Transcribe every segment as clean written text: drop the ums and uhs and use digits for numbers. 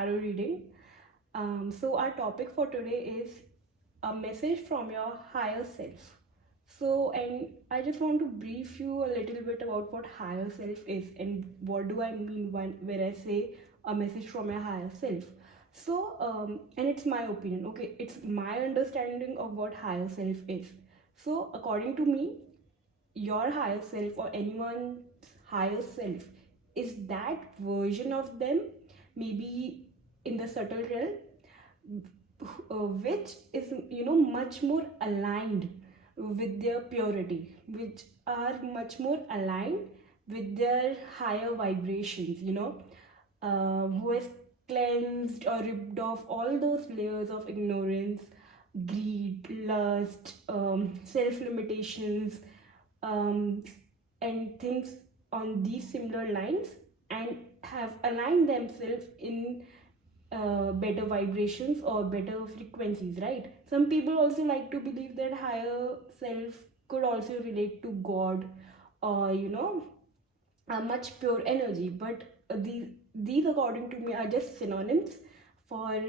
tarot reading. So our topic for today is a message from your higher self. So, and I just want to brief you a little bit about what higher self is and what do I mean when I say a message from your higher self. So, and it's my opinion, okay? It's my understanding of what higher self is. So, according to me, your higher self or anyone's higher self is that version of them, maybe in the subtle realm, which is much more aligned with their purity, which are much more aligned with their higher vibrations, who has cleansed or ripped off all those layers of ignorance, greed, lust, self-limitations, um, and things on these similar lines, and have aligned themselves in better vibrations or better frequencies, right? Some people also like to believe that higher self could also relate to God, or a much pure energy, but these according to me are just synonyms for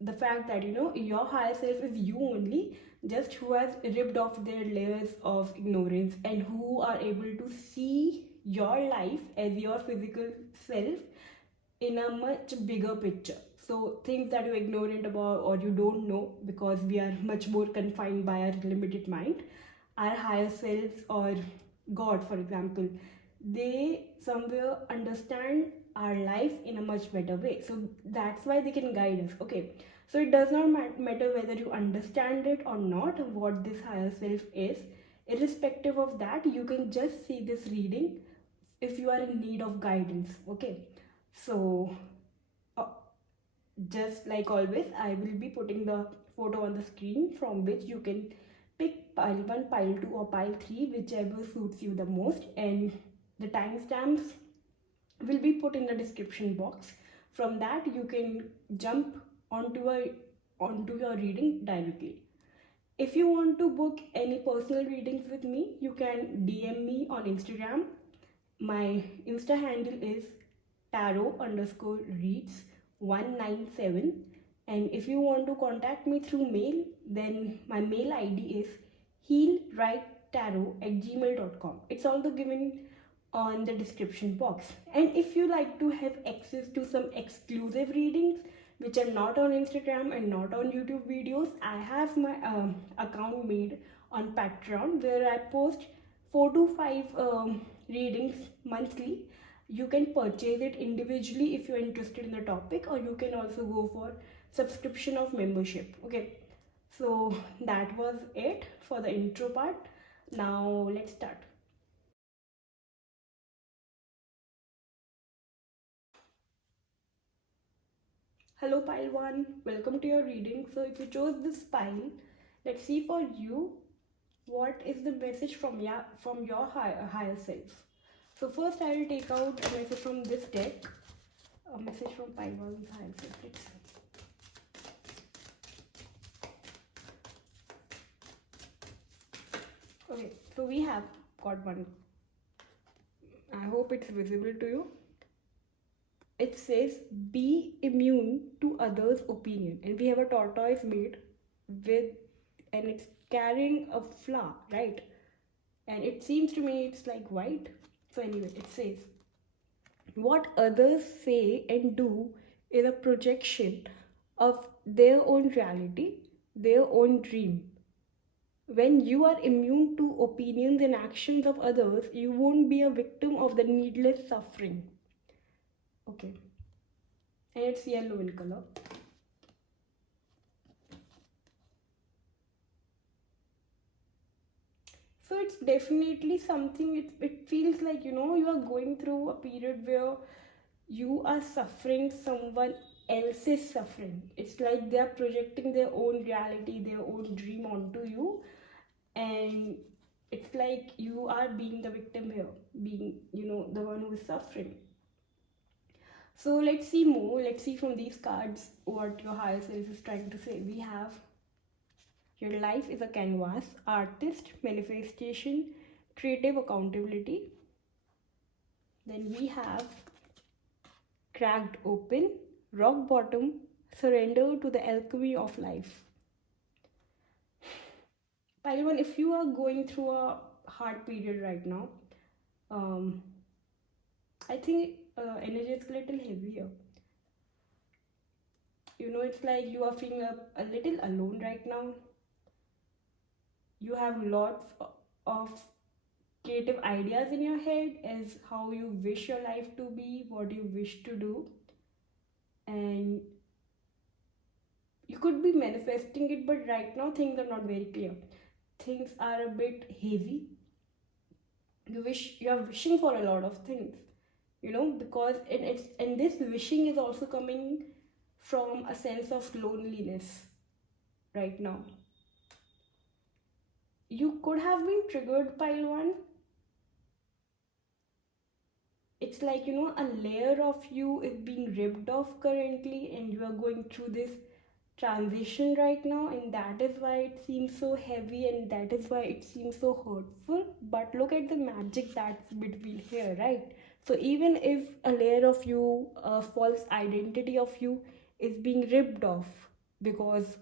the fact that your higher self is you only, just who has ripped off their layers of ignorance and who are able to see your life as your physical self in a much bigger picture. So things that you're ignorant about or you don't know, because we are much more confined by our limited mind, our higher selves or God, for example, they somewhere understand our life in a much better way. So that's why they can guide us. Okay, so it does not matter whether you understand it or not, what this higher self is. Irrespective of that, you can just see this reading if you are in need of guidance. Okay, so uh, just like always, I will be putting the photo on the screen from which you can pick pile 1, pile 2 or pile 3, whichever suits you the most, and the timestamps will be put in the description box. From that you can jump onto your reading directly. If you want to book any personal readings with me, you can DM me on Instagram. My Insta handle is tarot_reads 197, and if you want to contact me through mail, then my mail ID is heal.Write.Tarot@gmail.com. It's also given on the description box. And if you like to have access to some exclusive readings which are not on Instagram and not on YouTube videos, I have my account made on Patreon, where I post 4 to 5 readings monthly. You can purchase it individually if you're interested in the topic, or you can also go for subscription of membership. Okay, so that was it for the intro part. Now let's start. Hello pile 1, welcome to your reading. So if you chose this pile, let's see for you what is the message from your higher self. So first I will take out a message from this deck, a message from pile 1's higher self. Let's see. Okay, so we have got one. I hope it's visible to you. It says be immune to others' opinion, and we have a tortoise made with, and it's carrying a flower, right? And it seems to me it's like white. So anyway, it says what others say and do is a projection of their own reality, their own dream. When you are immune to opinions and actions of others, you won't be a victim of the needless suffering. Okay, and it's yellow in color. So it's definitely something, it feels like you are going through a period where you are suffering someone else's suffering. It's like they are projecting their own reality, their own dream onto you, and it's like you are being the victim here, being the one who is suffering. So let's see more. Let's see from these cards what your higher self is trying to say. We have your life is a canvas, artist, manifestation, creative accountability. Then we have cracked open, rock bottom, surrender to the alchemy of life. Pylon, if you are going through a hard period right now, um, I think energy is a little heavier. It's like you are feeling a little alone right now. You have lots of creative ideas in your head as how you wish your life to be, what you wish to do, and you could be manifesting it, but right now things are not very clear. Things are a bit hazy. You're wishing for a lot of things, because and this wishing is also coming from a sense of loneliness right now. You could have been triggered by one. It's like, a layer of you is being ripped off currently, and you are going through this transition right now, and that is why it seems so heavy, and that is why it seems so hurtful. But look at the magic that's between here, right? So even if a layer of you, a false identity of you, is being ripped off because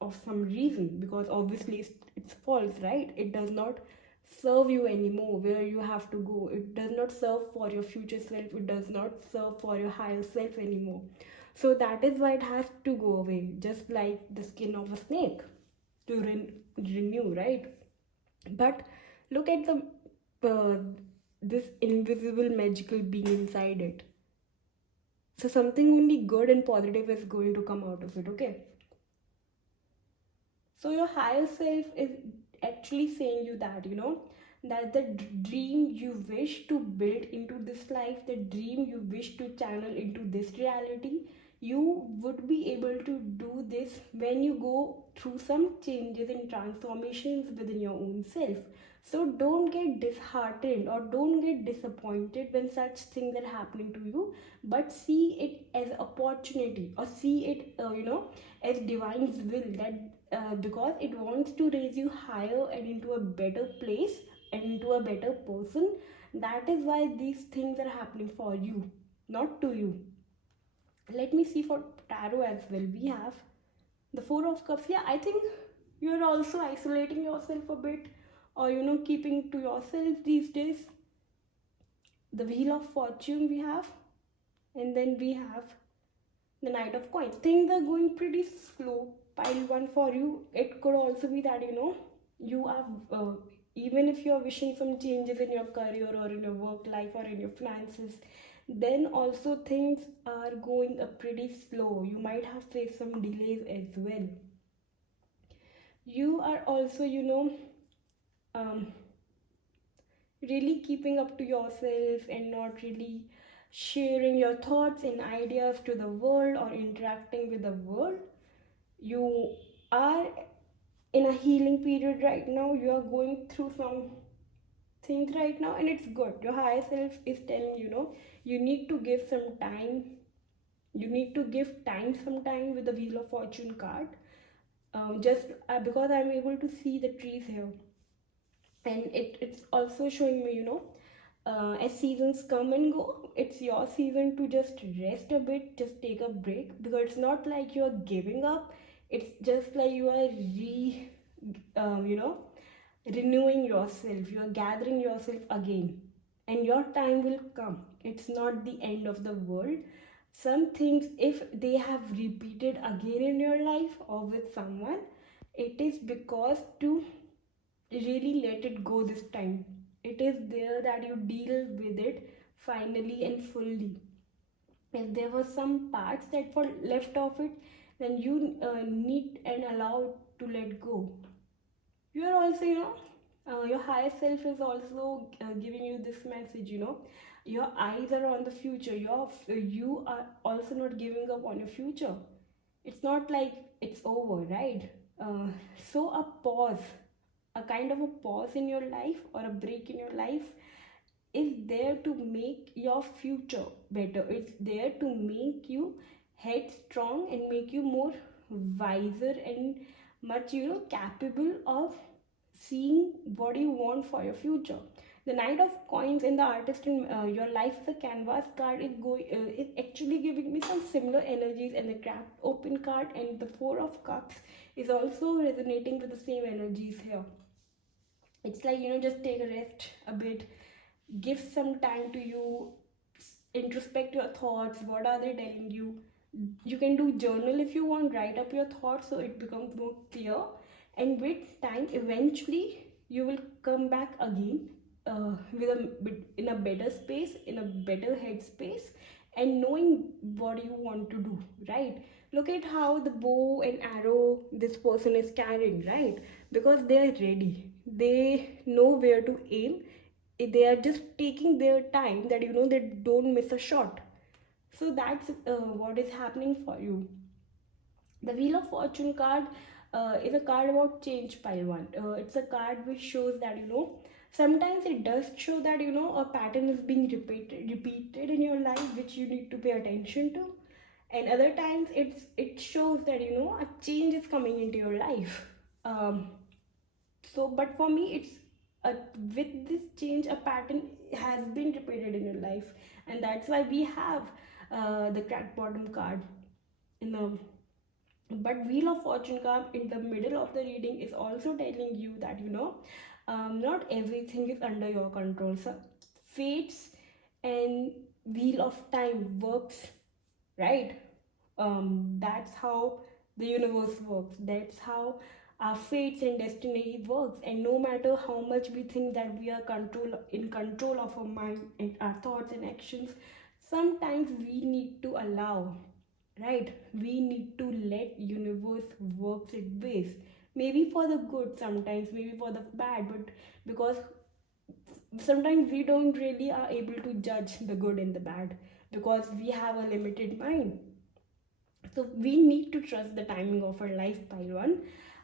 of some reason, because obviously it's false, right? It does not serve you anymore, where you have to go. It does not serve for your future self, it does not serve for your higher self anymore. So that is why it has to go away, just like the skin of a snake to renew, right? But look at the uh, this invisible magical being inside it. So something only good and positive is going to come out of it, okay? So your higher self is actually saying you that, that the dream you wish to build into this life, the dream you wish to channel into this reality, you would be able to do this when you go through some changes and transformations within your own self. So don't get disheartened or don't get disappointed when such things are happening to you, but see it as opportunity, or see it, as divine's will, that because it wants to raise you higher and into a better place and into a better person. That is why these things are happening for you, not to you. Let me see for tarot as well. We have the Four of Cups. Yeah, I think you're also isolating yourself a bit, or keeping to yourself these days. The Wheel of Fortune we have, and then we have the Knight of Coins. Things are going pretty slow. Pile one for you. It could also be that you are even if you're wishing some changes in your career or in your work life or in your finances, then also things are going pretty slow. You might have faced some delays as well. You are also um, really keeping up to yourself and not really sharing your thoughts and ideas to the world or interacting with the world. You are in a healing period right now. You are going through some things right now, and it's good. Your higher self is telling you need to give some time. You need to give time some time with the Wheel of Fortune card. Just because I'm able to see the trees here, and it's also showing me as seasons come and go, it's your season to just rest a bit, just take a break, because it's not like you're giving up. It's just like you are um, you know renewing yourself, you are gathering yourself again, and your time will come. It's not the end of the world. Some things, if they have repeated again in your life or with someone, it is because to really let it go this time. It is there that you deal with it finally and fully. If there were some parts that were left of it, then you need and allow to let go. You are also, your higher self is also giving you this message. Your eyes are on the future. You are also not giving up on your future. It's not like it's over, right? uh, so a pause, a kind of a pause in your life or a break in your life, is there to make your future better. It's there to make you headstrong and make you more wiser and much capable of seeing what you want for your future. The Knight of Coins and the Artist in Your Life is a canvas card. Is actually giving me some similar energies, and the Cracked Open card and the Four of Cups is also resonating with the same energies here. It's like, just take a rest a bit, give some time to you, introspect your thoughts. What are they telling you? You can do journal if you want, write up your thoughts so it becomes more clear. And with time, eventually you will come back again in a better space, in a better headspace, and knowing what you want to do, right? Look at how the bow and arrow this person is carrying, right? Because they are ready, they know where to aim. They are just taking their time, that they don't miss a shot. So that's what is happening for you. The Wheel of Fortune card is a card about change, pile one. It's a card which shows that, sometimes it does show that, a pattern is being repeated in your life, which you need to pay attention to. And other times it shows that, a change is coming into your life. But for me, it's with this change, a pattern has been repeated in your life, and that's why we have the crack bottom card in the. But Wheel of Fortune card in the middle of the reading is also telling you that, not everything is under your control. So fates and Wheel of Time works, right? That's how the universe works. That's how our fates and destiny works. And no matter how much we think that we are in control of our mind and our thoughts and actions, sometimes we need to allow, right? We need to let universe works its ways. Maybe for the good, sometimes maybe for the bad, but because sometimes we don't really are able to judge the good and the bad, because we have a limited mind. So we need to trust the timing of our life, Pylon.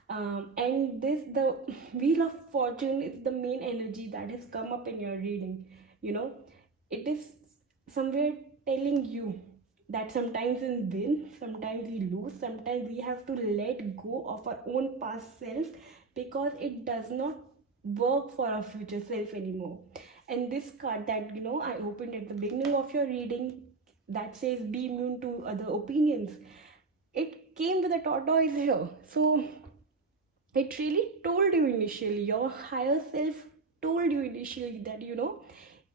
And the Wheel of Fortune is the main energy that has come up in your reading. You know, it is somewhere telling you that sometimes we win, sometimes we lose, sometimes we have to let go of our own past self, because it does not work for our future self anymore. And this card that I opened at the beginning of your reading, that says be immune to other opinions, it came with a tortoise here. So it really told you initially, your higher self told you initially that,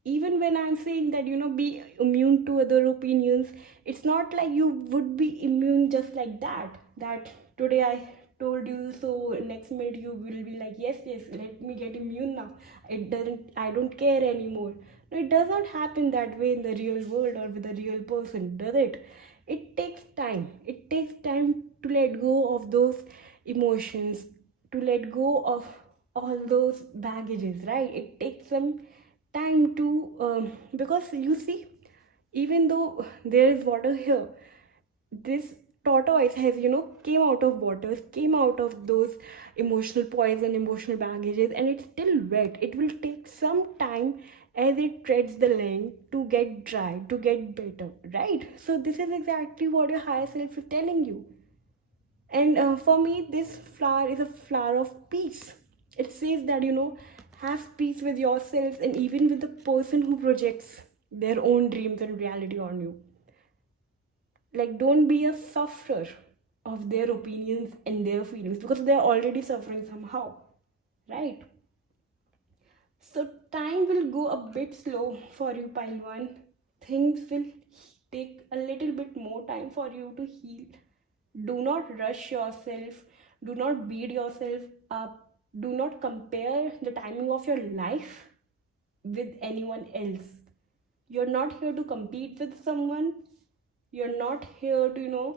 even when I'm saying that, be immune to other opinions, it's not like you would be immune just like that. That today I told you, so next minute you will be like, yes, yes, let me get immune now. I don't care anymore. No, it does not happen that way in the real world or with a real person, does it? It takes time. It takes time to let go of those emotions, to let go of all those baggages, right? It takes some time to because you see, even though there is water here, this tortoise has came out of waters, came out of those emotional poison, emotional baggages, and it's still wet. It will take some time as it treads the land to get dry, to get better, right? So this is exactly what your higher self is telling you. And for me, this flower is a flower of peace. It says that, have peace with yourself and even with the person who projects their own dreams and reality on you. Like, don't be a sufferer of their opinions and their feelings, because they're already suffering somehow, right? So, time will go a bit slow for you, Pile 1. Things will take a little bit more time for you to heal. Do not rush yourself. Do not beat yourself up. Do not compare the timing of your life with anyone else. You're not here to compete with someone. You're not here to,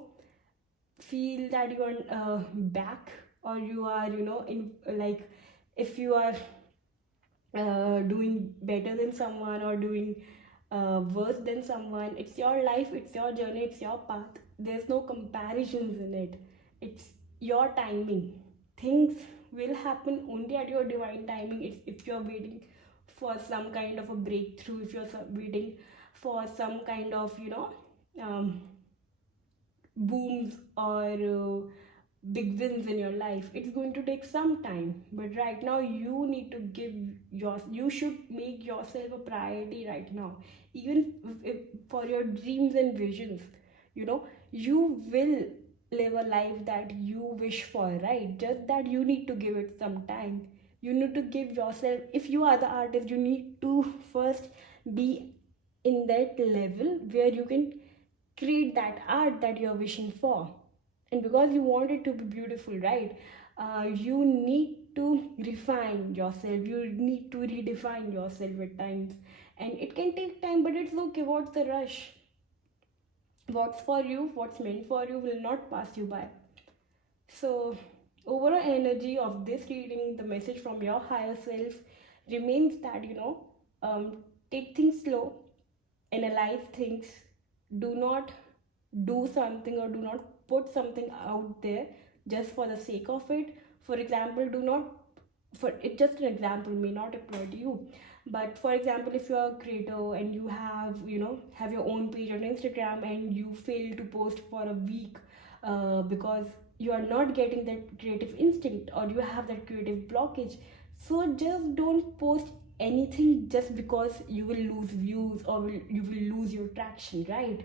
feel that you are back, or you are, in like, if you are doing better than someone or doing worse than someone. It's your life, it's your journey, it's your path. There's no comparisons in it. It's your timing. Things will happen only at your divine timing. If you're waiting for some kind of a breakthrough, if you're waiting for some kind of, um, booms or big wins in your life. It's going to take some time, but right now you need to you should make yourself a priority right now. Even if, for your dreams and visions, you will live a life that you wish for, right? Just that you need to give it some time. You need to give yourself, if you are the artist, you need to first be in that level where you can create that art that you're wishing for. And because you want it to be beautiful, right, you need to refine yourself, you need to redefine yourself at times. And it can take time, but it's okay. What's the rush? What's for you, what's meant for you will not pass you by. So, overall energy of this reading, the message from your higher self remains that, take things slow, analyze things, do not do something or do not put something out there just for the sake of it. For example, do not, for it, just an example may not apply to you, but for example, if you are a creator and you have your own page on Instagram and you fail to post for a week, because you are not getting that creative instinct or you have that creative blockage. So just don't post anything just because you will lose views or you will lose your traction, right?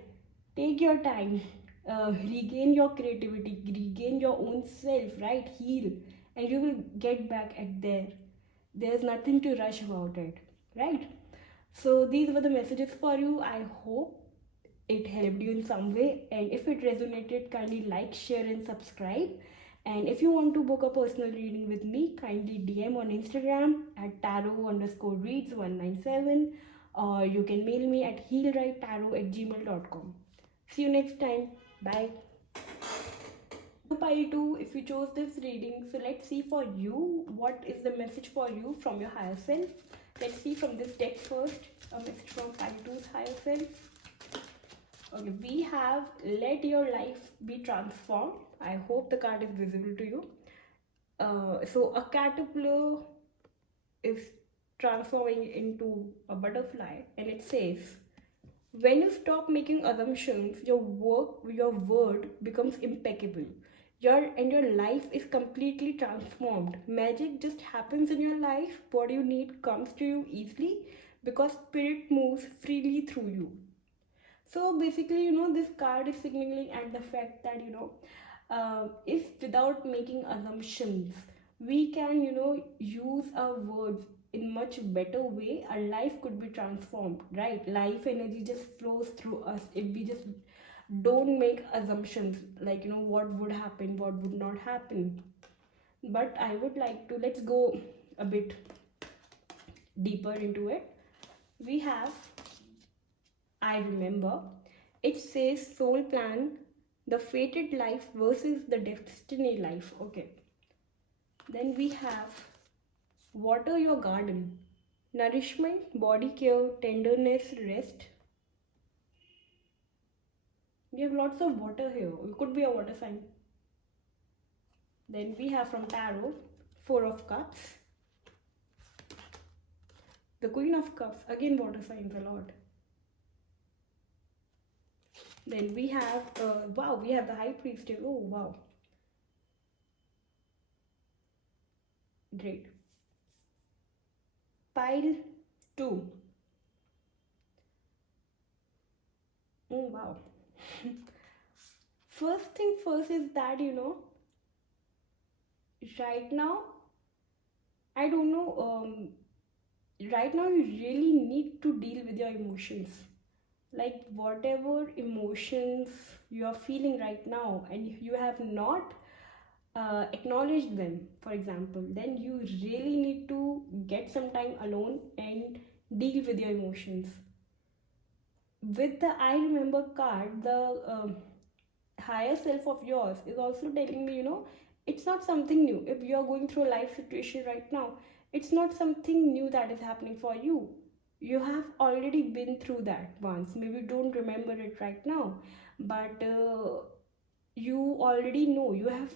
Take your time, regain your creativity, regain your own self, right? Heal, and you will get back at there. There's nothing to rush about it, right? So these were the messages for you. I hope it helped you in some way, and if it resonated, kindly like, share and subscribe. And if you want to book a personal reading with me, kindly DM on Instagram at tarot_reads197, or you can mail me at healwritetarot@gmail.com. See you next time. Bye. Pile 2, if you chose this reading, so let's see for you what is the message for you from your higher self. Let's see from this deck first, a message from pile 2's higher self. Okay, we have let your life be transformed. I hope the card is visible to you. So a caterpillar is transforming into a butterfly, and it says, when you stop making assumptions, your word becomes impeccable. Your life is completely transformed. Magic just happens in your life. What you need comes to you easily because spirit moves freely through you. So basically, this card is signaling at the fact that, if without making assumptions, we can, use our words in much better way, our life could be transformed, right? Life energy just flows through us if we just don't make assumptions like, what would happen, what would not happen. But I would like to, let's go a bit deeper into it. We have I remember. It says soul plan, the fated life versus the destiny life. Okay. Then we have water your garden, nourishment, body care, tenderness, rest. We have lots of water here. It could be a water sign. Then we have from tarot, Four of Cups, the Queen of Cups, again water signs a lot. Then we have, wow, we have the High Priest here. Oh, wow. Great. Pile 2. Oh, wow. First thing first is that, right now, I don't know, right now you really need to deal with your emotions. Like whatever emotions you are feeling right now and you have not acknowledged them, for example, then you really need to get some time alone and deal with your emotions. With the I remember card, the higher self of yours is also telling me, it's not something new. If you're going through a life situation right now, it's not something new that is happening for you. You have already been through that once. Maybe you don't remember it right now, but you already know. You have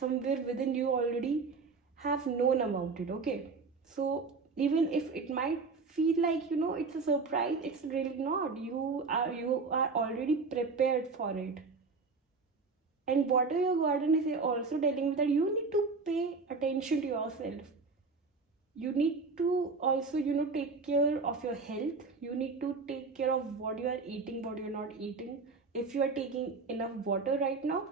somewhere within you already have known about it. Okay, so even if it might feel like it's a surprise, it's really not. You are already prepared for it. And water your garden is also telling you that you need to pay attention to yourself. You need to also, take care of your health. You need to take care of what you are eating, what you're not eating. If you are taking enough water right now,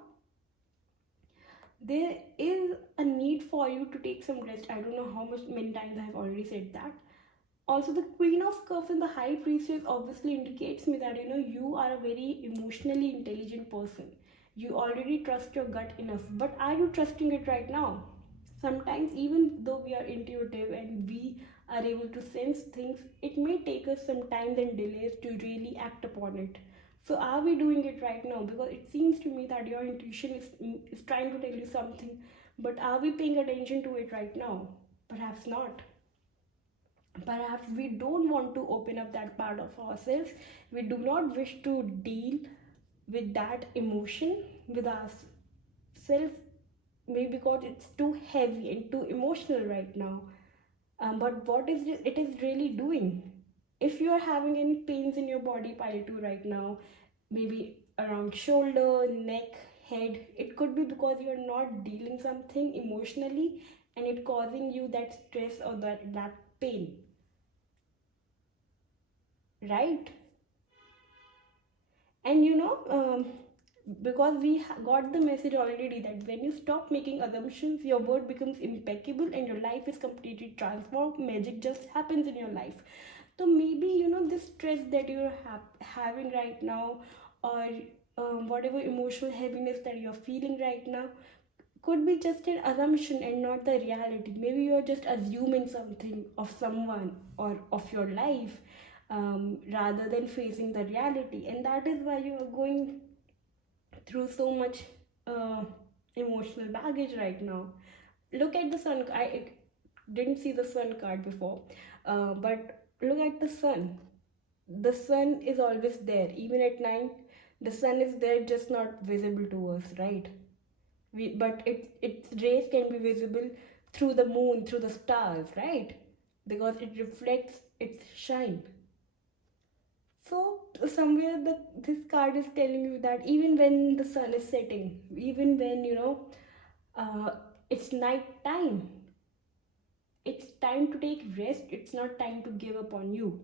there is a need for you to take some rest. I don't know how much many times I have already said that. Also, the Queen of Cups and the High Priestess obviously indicates me that you are a very emotionally intelligent person. You already trust your gut enough, but are you trusting it right now? Sometimes, even though we are intuitive and we are able to sense things, it may take us some time and delays to really act upon it. So are we doing it right now? Because it seems to me that your intuition is trying to tell you something, but are we paying attention to it right now? Perhaps not. Perhaps we don't want to open up that part of ourselves. We do not wish to deal with that emotion with ourselves, maybe because it's too heavy and too emotional right now. But what is it is really doing? If you are having any pains in your body, pile 2 right now, maybe around shoulder, neck, head, it could be because you are not dealing something emotionally, and it causing you that stress or that pain, right? And because we got the message already that when you stop making assumptions, your word becomes impeccable and your life is completely transformed. Magic just happens in your life. So maybe this stress that you're having right now, or whatever emotional heaviness that you're feeling right now, could be just an assumption and not the reality. Maybe you're just assuming something of someone or of your life, rather than facing the reality, and that is why you are going through so much uh, emotional baggage right now. Look at the sun. I didn't see the sun card before, but look at the sun. The sun is always there, even at night. The sun is there, just not visible to us, right? But its rays can be visible through the moon, through the stars, right? Because it reflects its shine. So somewhere this card is telling you that even when the sun is setting, even when uh, it's night time, it's time to take rest. It's not time to give up on you.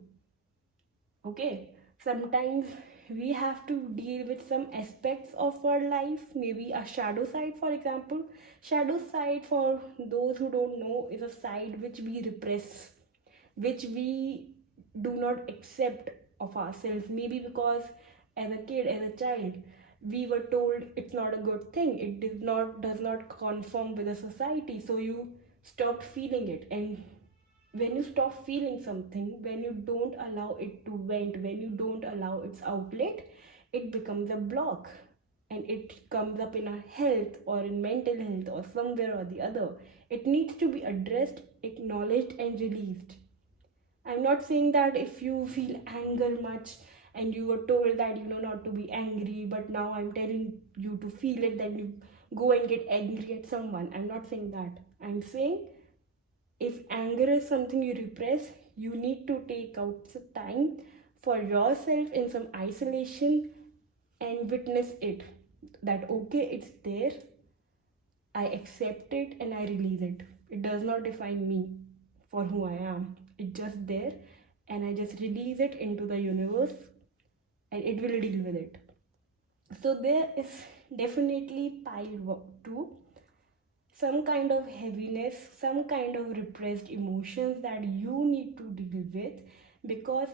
Okay, sometimes we have to deal with some aspects of our life, maybe a shadow side, for example. Shadow side, for those who don't know, is a side which we repress, which we do not accept of ourselves. Maybe because as a kid, as a child, we were told it's not a good thing, it does not conform with the society, so you stopped feeling it. And when you stop feeling something, when you don't allow it to vent, when you don't allow its outlet, it becomes a block, and it comes up in our health or in mental health or somewhere or the other. It needs to be addressed, acknowledged, and released. I'm not saying that if you feel anger much and you were told that not to be angry, but now I'm telling you to feel it, then you go and get angry at someone. I'm not saying that. I'm saying if anger is something you repress, you need to take out some time for yourself in some isolation and witness it. That okay, it's there, I accept it and I release it. It does not define me for who I am. It's just there, and I just release it into the universe, and it will deal with it. So there is definitely pile 2, some kind of heaviness, some kind of repressed emotions that you need to deal with, because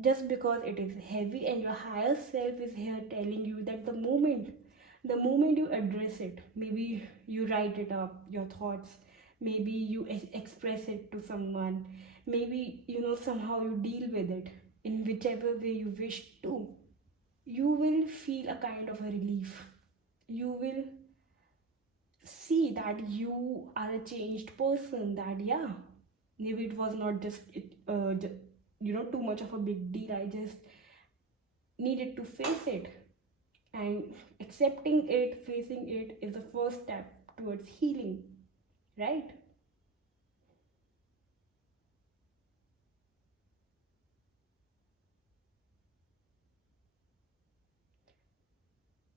just because it is heavy, and your higher self is here telling you that the moment you address it, maybe you write it up, your thoughts, maybe you express it to someone, maybe somehow you deal with it in whichever way you wish to, you will feel a kind of a relief. You will see that you are a changed person, that yeah, maybe it was not just too much of a big deal. I just needed to face it, and accepting it, facing it, is the first step towards healing, right?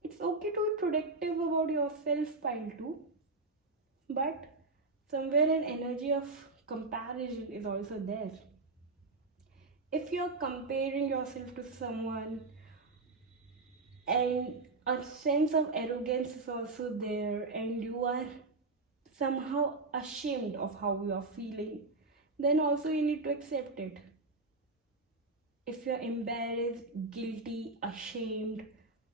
It's It's okay to be productive about yourself, pile 2, but somewhere an energy of comparison is also there. If you're comparing yourself to someone, and a sense of arrogance is also there, and you are somehow ashamed of how you are feeling, then also you need to accept it. If you're embarrassed, guilty, ashamed,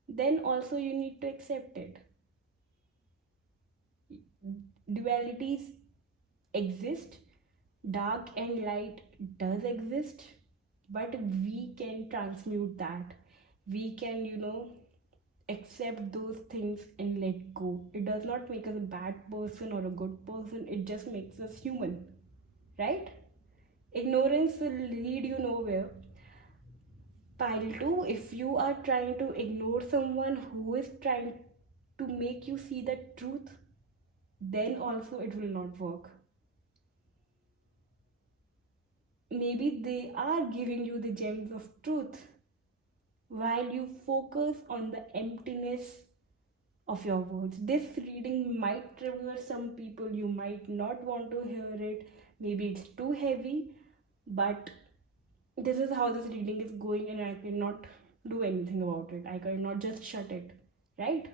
then also you need to accept it. Dualities exist, dark and light does exist, but we can transmute that. We can, accept those things and let go. It does not make us a bad person or a good person, it just makes us human, right? Ignorance will lead you nowhere. Pile 2, if you are trying to ignore someone who is trying to make you see the truth, then also it will not work. Maybe they are giving you the gems of truth while you focus on the emptiness of your words. This reading might trigger some people, you might not want to hear it, maybe it's too heavy, but this is how this reading is going, and I cannot do anything about it. I cannot just shut it, right?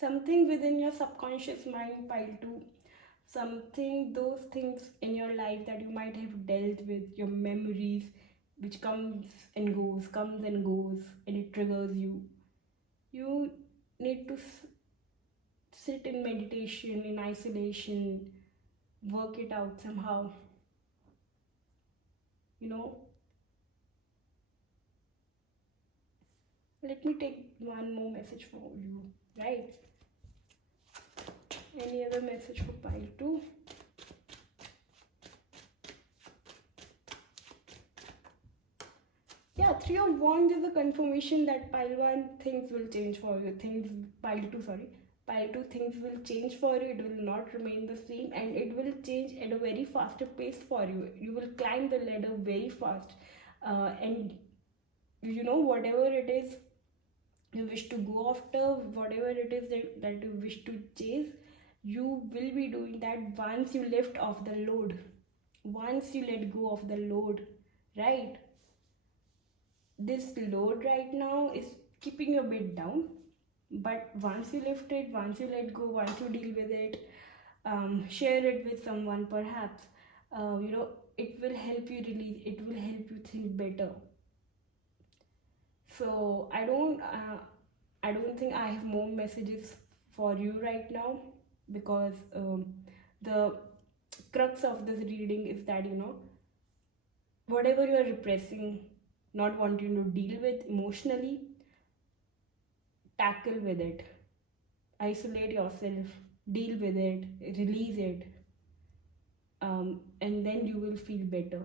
Something within your subconscious mind, pile 2, something, those things in your life that you might have dealt with, your memories, which comes and goes, and it triggers you. You need to sit in meditation, in isolation, work it out somehow, you know. Let me take one more message for you, right? Any other message for pile 2? Yeah, 3 of Wands is a confirmation that pile 1, things will change for you. Pile 2, things will change for you. It will not remain the same, and it will change at a very faster pace for you. You will climb the ladder very fast, and whatever it is you wish to go after, whatever it is that you wish to chase, you will be doing that once you lift off the load, once you let go of the load, right? This load right now is keeping you a bit down, but once you lift it, once you let go, once you deal with it, share it with someone perhaps, it will help you release, it will help you think better. So I don't think I have more messages for you right now, because the crux of this reading is that, whatever you are repressing, not wanting to deal with emotionally, tackle with it, isolate yourself, deal with it, release it, and then you will feel better.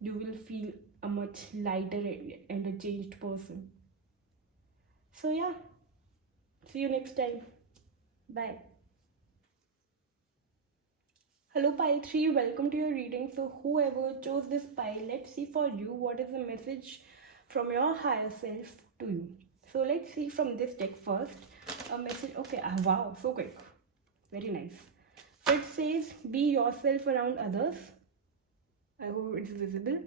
You will feel a much lighter and a changed person. So, yeah, see you next time. Bye. Hello, pile 3, welcome to your reading. So, whoever chose this pile, let's see for you what is the message from your higher self to you. So, let's see from this deck first. A message, okay, wow, so quick, very nice. So, it says, be yourself around others. I hope it's visible.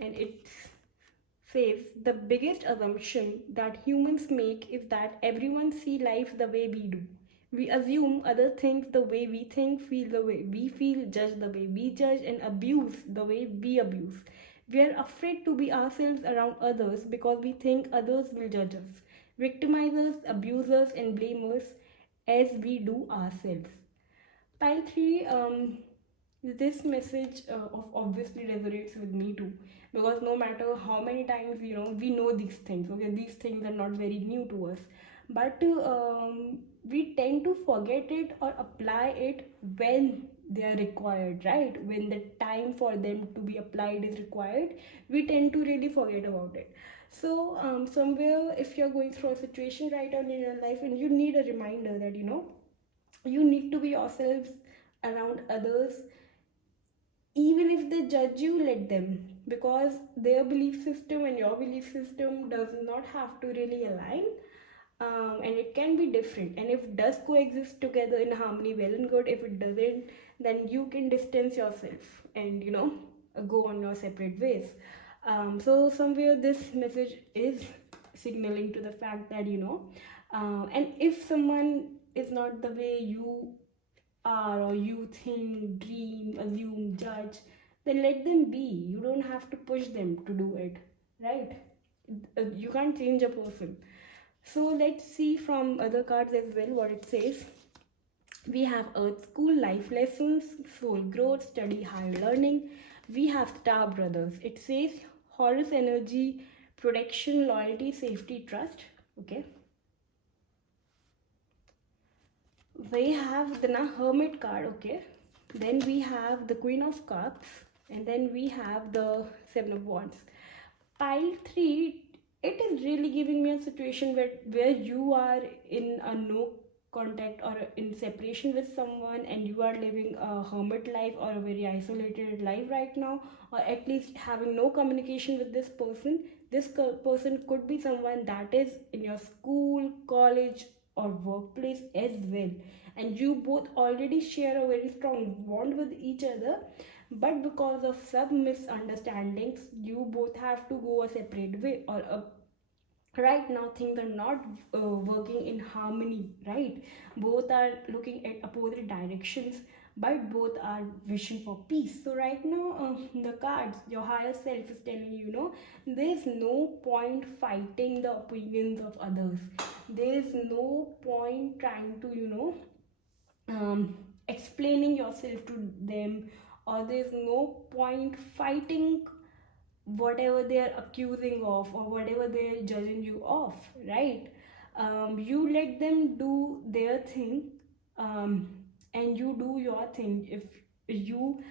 And it says, the biggest assumption that humans make is that everyone sees life the way we do. We assume others think the way we think, feel the way we feel, judge the way we judge, and abuse the way we abuse. We are afraid to be ourselves around others because we think others will judge us, victimize us, abuse us, and blame us as we do ourselves. Pile 3, this message of obviously resonates with me too, because no matter how many times we know these things, okay, these things are not very new to us, but we tend to forget it or apply it when they are required, right? When the time for them to be applied is required, we tend to really forget about it. So somewhere, if you're going through a situation right now in your life and you need a reminder that you need to be yourselves around others, even if they judge you, let them, because their belief system and your belief system does not have to really align. And it can be different, and if it does coexist together in harmony, well and good. If it doesn't, then you can distance yourself and go on your separate ways. So somewhere this message is signaling to the fact that and if someone is not the way you are, or you think, dream, assume, judge, then let them be. You don't have to push them to do it, right? You can't change a person. So let's see from other cards as well what it says. We have Earth School, life lessons, soul growth, study, higher learning. We have Star Brothers. It says Horus energy, protection, loyalty, safety, trust. Okay. We have the Hermit card. Okay. Then we have the Queen of Cups, and then we have the Seven of Wands. Pile 3, it is really giving me a situation where you are in a no contact or in separation with someone, and you are living a hermit life or a very isolated life right now, or at least having no communication with this person. This person could be someone that is in your school, college, or workplace as well, and you both already share a very strong bond with each other, but because of some misunderstandings, you both have to go a separate way, or right now things are not working in harmony, right? Both are looking at opposite directions, but both are wishing for peace. So right now, the cards, your higher self is telling there's no point fighting the opinions of others. There's no point trying to explaining yourself to them, or there's no point fighting whatever they are accusing of or whatever they are judging you of, right? You let them do their thing, and you do your thing. You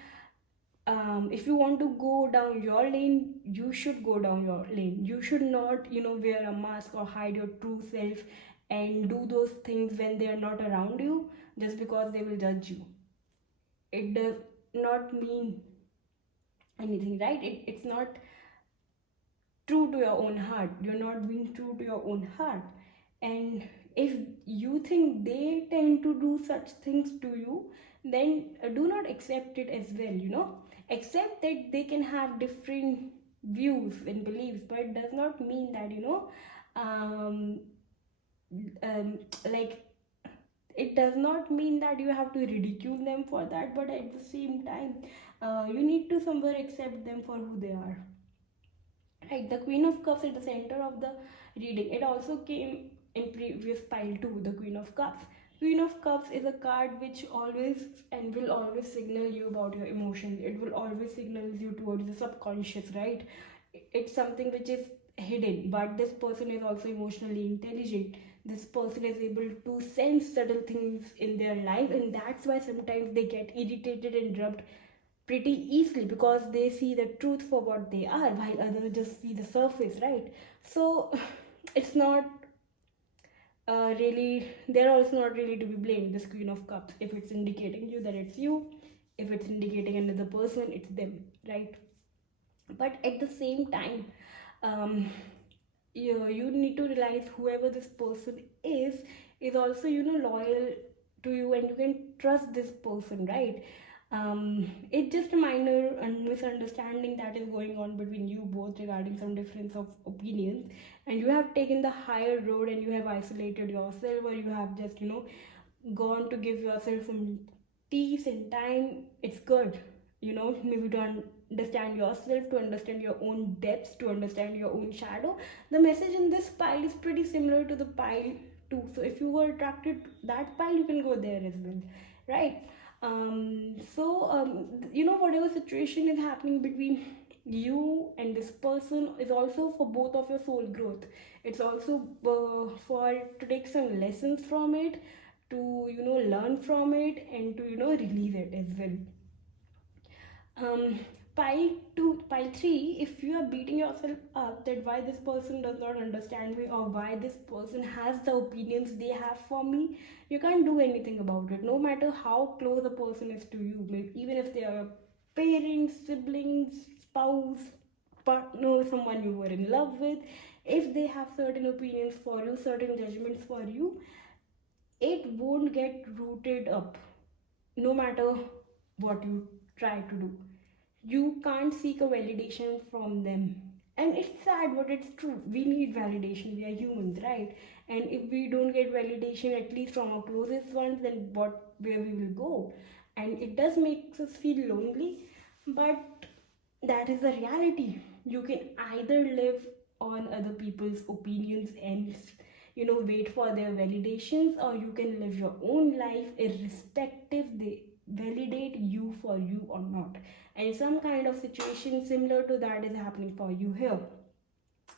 if you want to go down your lane, you should go down your lane. You should not wear a mask or hide your true self and do those things when they are not around you, just because they will judge you. It does not mean anything, right? It's not true to your own heart. You're not being true to your own heart. And if you think they tend to do such things to you, then do not accept it as well. Accept that they can have different views and beliefs, but it does not mean that um, like, it does not mean that you have to ridicule them for that, but at the same time, you need to somewhere accept them for who they are. Right, the Queen of Cups at the center of the reading. It also came in previous pile too, the Queen of Cups. Queen of Cups is a card which always and will always signal you about your emotions. It will always signal you towards the subconscious, right? It's something which is hidden, but this person is also emotionally intelligent. This person is able to sense subtle things in their life, and that's why sometimes they get irritated and rubbed pretty easily, because they see the truth for what they are, while others just see the surface, right? So it's not really, they're also not really to be blamed, this Queen of Cups. If it's indicating you, that it's you. If it's indicating another person, it's them, right? But at the same time, you need to realize whoever this person is also loyal to you, and you can trust this person, right? It's just a minor misunderstanding that is going on between you both regarding some difference of opinions, and you have taken the higher road and you have isolated yourself, or you have just gone to give yourself some peace and time. It's good, maybe to understand yourself, to understand your own depths, to understand your own shadow. The message in this pile is pretty similar to the pile too. So if you were attracted to that pile, you can go there as well, right? Whatever situation is happening between you and this person is also for both of your soul growth. It's also for to take some lessons from it, to learn from it and to release it as well. um pile 3, if you are beating yourself up that why this person does not understand me or why this person has the opinions they have for me, you can't do anything about it, no matter how close a person is to you. Even if they are parents, siblings, spouse, partner, someone you were in love with, if they have certain opinions for you, certain judgments for you, it won't get rooted up, no matter what you try to do. You can't seek a validation from them. And it's sad, but it's true. We need validation. We are humans, right? And if we don't get validation, at least from our closest ones, then where we will go? And it does make us feel lonely, but that is the reality. You can either live on other people's opinions and wait for their validations, or you can live your own life irrespective they validate you for you or not. And some kind of situation similar to that is happening for you here,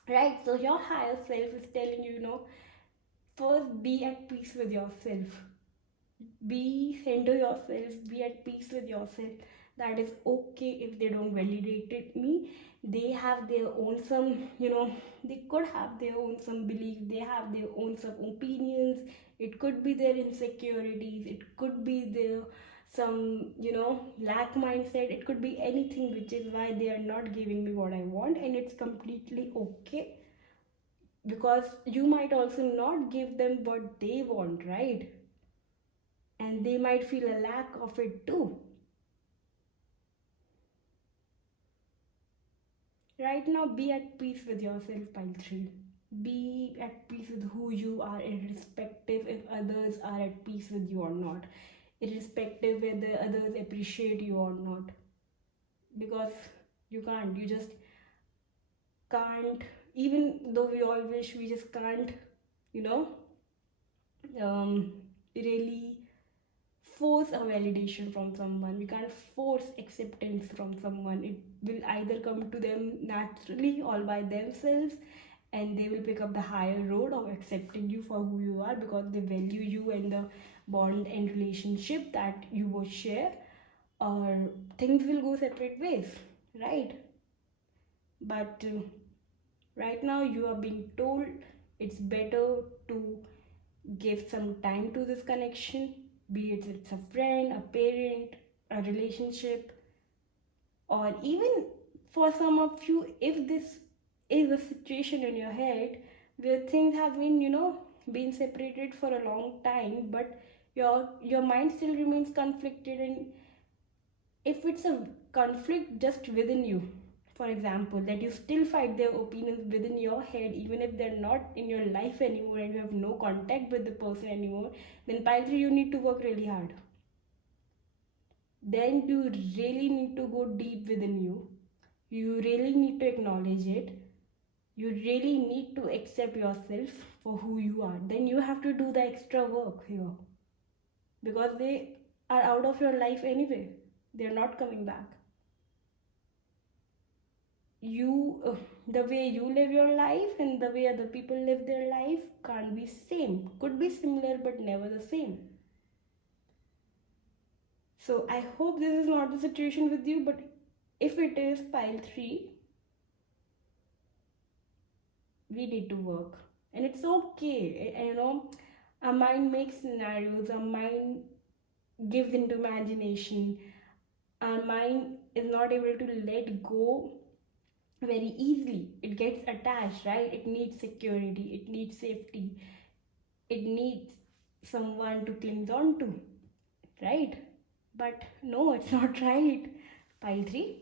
right? So your higher self is telling you, first be at peace with yourself, be center yourself, be at peace with yourself. That is okay if they don't validate it me. They have their own some, they could have their own some beliefs, they have their own some opinions. It could be their insecurities, it could be their some lack mindset, it could be anything, which is why they are not giving me what I want, and it's completely okay, because you might also not give them what they want, right? And they might feel a lack of it too. Right now, be at peace with yourself, pile 3. Be at peace with who you are, irrespective if others are at peace with you or not, irrespective whether others appreciate you or not. Because you just can't, even though we all wish, we just can't, you know, um, really force a validation from someone. We can't force acceptance from someone. It will either come to them naturally all by themselves, and they will pick up the higher road of accepting you for who you are because they value you and the bond and relationship that you both share, or things will go separate ways, right? But right now you are being told it's better to give some time to this connection, be it it's a friend, a parent, a relationship, or even for some of you, if this is a situation in your head where things have been, been separated for a long time, but your mind still remains conflicted, and if it's a conflict just within you, for example, that you still fight their opinions within your head even if they're not in your life anymore and you have no contact with the person anymore, then pile 3, you need to work really hard. Then you really need to go deep within you. You really need to acknowledge it. You really need to accept yourself for who you are. Then you have to do the extra work here, because they are out of your life anyway. They're not coming back. The way you live your life and the way other people live their life can't be same. Could be similar but never the same. So I hope this is not the situation with you, but if it is, pile 3, we need to work. And it's okay. Our mind makes scenarios, our mind gives into imagination, our mind is not able to let go very easily. It gets attached, right? It needs security, it needs safety, it needs someone to cling on to, right? But no, it's not right. Pile 3,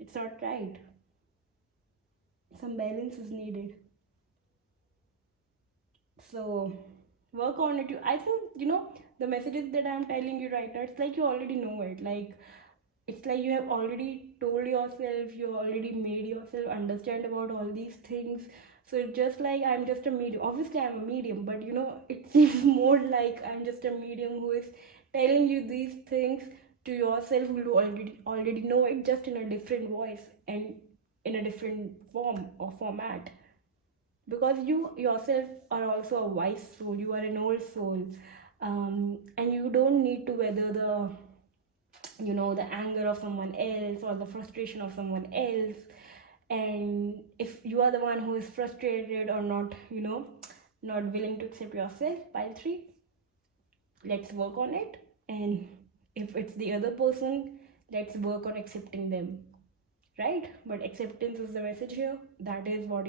it's not right. Some balance is needed. So work on it. I think, the messages that I'm telling you right now, it's like you already know it. Like, it's like you have already told yourself, you already made yourself understand about all these things. So it's just like I'm just a medium. Obviously I'm a medium, but it seems more like I'm just a medium who is telling you these things to yourself, who already know it, just in a different voice and in a different form or format. Because you yourself are also a wise soul, you are an old soul. And you don't need to weather the, the anger of someone else or the frustration of someone else. And if you are the one who is frustrated or not, not willing to accept yourself, pile 3, let's work on it. And if it's the other person, let's work on accepting them, right? But acceptance is the message here. That is what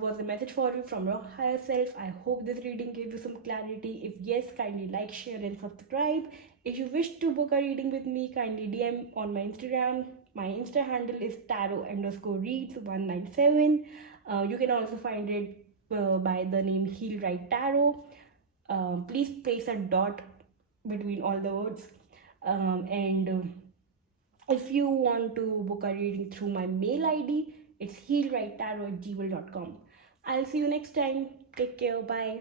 was the message for you from your higher self. I hope this reading gave you some clarity. If yes, kindly like, share and subscribe. If you wish to book a reading with me, kindly DM on my Instagram. My Insta handle is tarot_reads197. You can also find it by the name Heal.Write.Tarot. Please place a dot between all the words. And if you want to book a reading through my mail ID, it's healwritetarot@gmail.com. I'll see you next time. Take care. Bye.